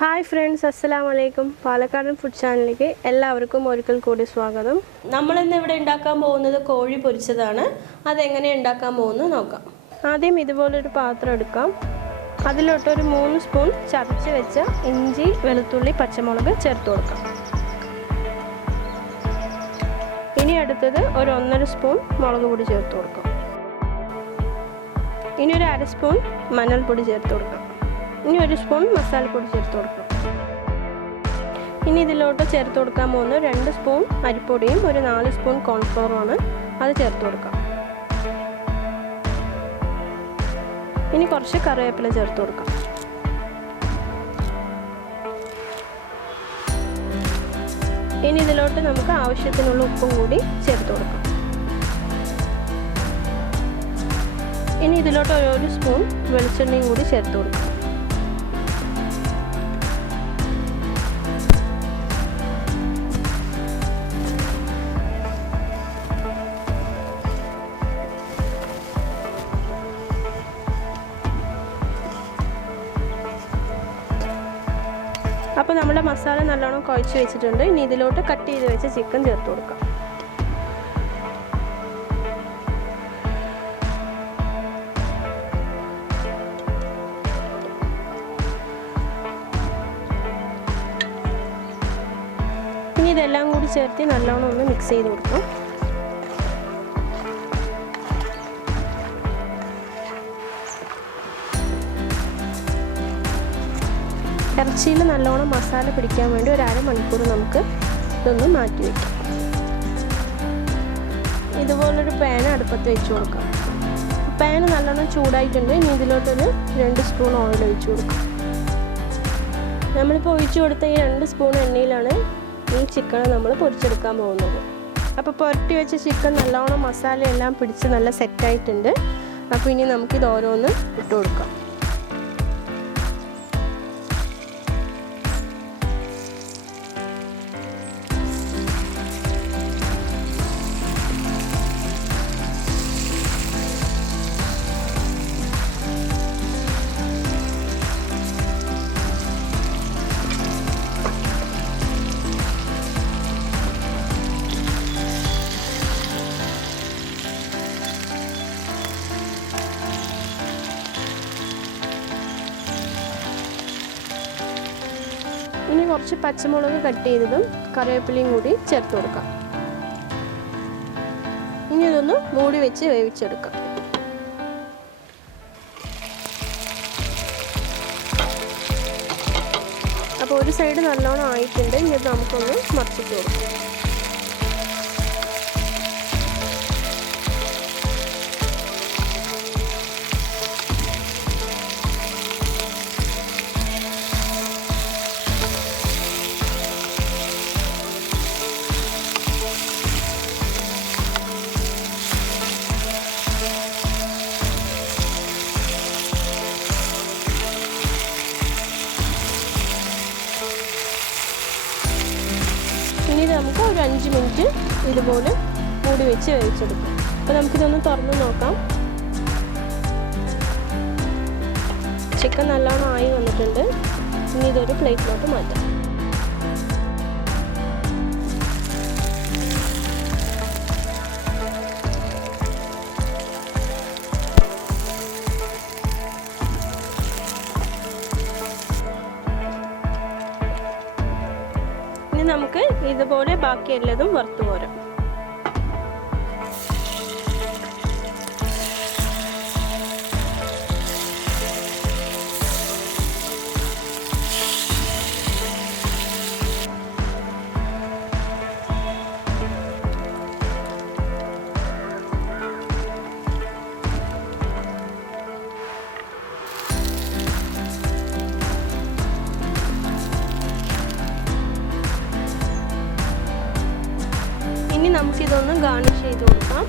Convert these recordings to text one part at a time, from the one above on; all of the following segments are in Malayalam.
ഹായ് ഫ്രണ്ട്സ്, അസ്സലാമലൈക്കും. പാലക്കാടൻ ഫുഡ് ചാനലിലേക്ക് എല്ലാവർക്കും ഒരിക്കൽ കൂടി സ്വാഗതം. നമ്മളിന്ന് ഇവിടെ ഉണ്ടാക്കാൻ പോകുന്നത് കോഴി പൊരിച്ചതാണ്. അതെങ്ങനെ ഉണ്ടാക്കാൻ പോകുന്നത് നോക്കാം. ആദ്യം ഇതുപോലൊരു പാത്രം എടുക്കാം. അതിലോട്ടൊരു 3 സ്പൂൺ ചതച്ച് വെച്ച ഇഞ്ചി, വെളുത്തുള്ളി, പച്ചമുളക് ചേർത്ത് കൊടുക്കാം. ഇനി അടുത്തത് ഒരു 1.5 സ്പൂൺ മുളക് പൊടി ചേർത്ത് കൊടുക്കാം. ഇനി ഒരു 1/2 സ്പൂൺ മഞ്ഞൾപ്പൊടി ചേർത്ത് കൊടുക്കാം. ഇനി 1 സ്പൂൺ മസാലപ്പൊടി ചേർത്ത് കൊടുക്കാം. ഇനി ഇതിലോട്ട് ചേർത്ത് കൊടുക്കാൻ പോകുന്ന 2 സ്പൂൺ അരിപ്പൊടിയും ഒരു 4 സ്പൂൺ കോൺഫ്ലവറുമാണ്. അത് ചേർത്ത് കൊടുക്കാം. ഇനി കുറച്ച് കറിവേപ്പില ചേർത്ത് കൊടുക്കാം. ഇനി ഇതിലോട്ട് നമുക്ക് ആവശ്യത്തിനുള്ള ഉപ്പും കൂടി ചേർത്ത് കൊടുക്കാം. ഇനി ഇതിലോട്ട് 1 സ്പൂൺ വെളിച്ചെണ്ണയും കൂടി ചേർത്ത് കൊടുക്കാം. അപ്പോൾ നമ്മുടെ മസാല നല്ലോണം കുഴച്ച് വെച്ചിട്ടുണ്ട്. ഇനി ഇതിലോട്ട് കട്ട് ചെയ്ത് വെച്ച ചിക്കൻ ചേർത്ത് കൊടുക്കാം. ഇനി ഇതെല്ലാം കൂടി ചേർത്ത് നല്ലോണം ഒന്ന് മിക്സ് ചെയ്ത് കൊടുക്കാം. ഇറച്ചിയിൽ നല്ലോണം മസാല പിടിക്കാൻ വേണ്ടി ഒരു 1/2 മണിക്കൂർ നമുക്ക് ഇതൊന്ന് മാറ്റി വയ്ക്കാം. ഇതുപോലൊരു പാൻ അടുപ്പത്ത് വെച്ച് കൊടുക്കാം. പാൻ നല്ലോണം ചൂടായിട്ടുണ്ട്. ഇനി ഇതിലോട്ടൊരു 2 സ്പൂൺ ഓയിൽ ഒഴിച്ചു കൊടുക്കാം. നമ്മളിപ്പോൾ ഒഴിച്ചു കൊടുത്ത ഈ 2 സ്പൂൺ എണ്ണയിലാണ് ഈ ചിക്കൻ നമ്മൾ പൊരിച്ചെടുക്കാൻ പോകുന്നത്. അപ്പോൾ പുരട്ടി വെച്ച ചിക്കൻ നല്ലോണം മസാലയെല്ലാം പിടിച്ച് നല്ല സെറ്റായിട്ടുണ്ട്. അപ്പോൾ ഇനി നമുക്കിത് ഓരോന്ന് ഇട്ട് കൊടുക്കാം. ഇനി കുറച്ച് പച്ചമുളക് കട്ട് ചെയ്തതും കറിവേപ്പിലയും കൂടി ചേർത്ത് കൊടുക്കാം. ഇനി ഇതൊന്ന് മൂടി വെച്ച് വേവിച്ചെടുക്കാം. അപ്പോൾ ഒരു സൈഡ് നല്ലോണം ആയിട്ടുണ്ട്. ഇനി ഇത് നമുക്കൊന്ന് മറിച്ചിട്ട് കൊടുക്കാം. ഇനി നമുക്ക് ഒരു 5 മിനിറ്റ് ഇതുപോലെ മൂടി വെച്ച് വേവിച്ചെടുക്കാം. അപ്പോൾ നമുക്കിതൊന്ന് തുറന്ന് നോക്കാം. ചിക്കൻ നല്ലോണം ആയി വന്നിട്ടുണ്ട്. ഇനി ഇതൊരു പ്ലേറ്റിലോട്ട് മാറ്റാം. നമുക്ക് ഇതുപോലെ ബാക്കി എല്ലാതും വറുത്ത് പോരാം. ഇനി നമുക്കിതൊന്ന് ഗാർണിഷ് ചെയ്ത് കൊടുക്കാം.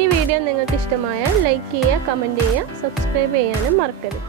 ഈ വീഡിയോ നിങ്ങൾക്ക് ഇഷ്ടമായാൽ ലൈക്ക് ചെയ്യുക, കമൻറ്റ് ചെയ്യുക, സബ്സ്ക്രൈബ് ചെയ്യാനും മറക്കരുത്.